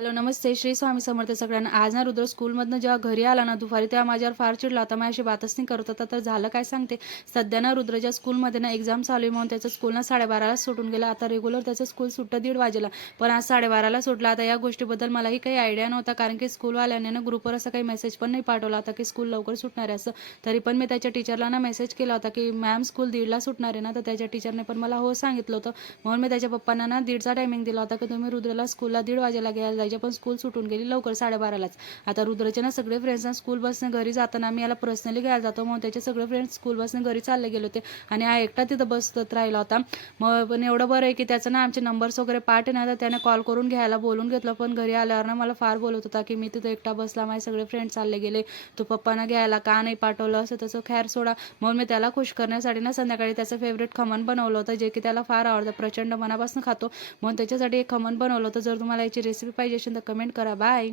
Hello नमस्ते. श्री स्वामी समर्थ सगळ्यांना. आज ना रुद्र स्कूलमधनं जेव्हा घरी आला ना दुपारी तेव्हा माझ्यावर फार चिडला. होता माझ्याशी बातच नाही करत होता. तर झालं काय सांगते? सध्या ना रुद्रच्या स्कूलमध्ये ना एक्झाम चालू आहे म्हणून त्याचं स्कूल ना साडेबाराला सुटून गेलं. आता रेग्युलर त्याचं स्कूल सुटतं दीड वाजेला. पण आज साडेबाराला सुटलं. आता या गोष्टीबद्दल मलाही काही आयडिया नव्हता. कारण की स्कूलवाल्याने ना ग्रुपवर असं काही मेसेज पण नाही पाठवला होता की स्कूल लवकर सुटणार आहे असं. तरी पण मी त्याच्या टीचरला ना मेसेज केला होता की मॅम स्कूल दीडला सुटणार आहे ना? तर त्याच्या टीचरने पण मला हो सांगितलं होतं. म्हणून मी त्याच्या पप्पांना ना दीडचा टायमिंग दिला होता की तुम्ही रुद्रला स्कूलला दीड वाजेला घ्यायला जायचे पण स्कूल सुटून गेली लवकर साडेबारालाच. आता रुद्रचे ना सगळे फ्रेंड्सना स्कूल बसनं घरी जाताना आम्ही याला पर्सनली घ्यायला जातो म्हणून त्याचे सगळे फ्रेंड्स स्कूल बसनं घरी चालले गेले होते. आणि हा एकटा तिथं बसत राहिला होता. मग पण एवढं बरं आहे की त्याचं ना आमचे नंबर्स वगैरे पाठ आहे ना तर त्याने कॉल करून घ्यायला बोलून घेतलं. पण घरी आल्यावर ना मला फार बोलत होता की मी तिथं एकटा बसला माझे सगळे फ्रेंड्स चालले गेले. तू पप्पांना घ्यायला का नाही पाठवलं? असं तसं खैर सोडा. म्हणून मी त्याला खुश करण्यासाठी ना संध्याकाळी त्याचं फेवरेट खमण बनवलं होतं जे की त्याला फार आवडतं. प्रचंड मनापासून खातो. म्हणून त्याच्यासाठी एक खमण बनवलं होतं. जर तुम्हाला याची रेसिपी पाहिजे असेल तर कमेंट करा. बाय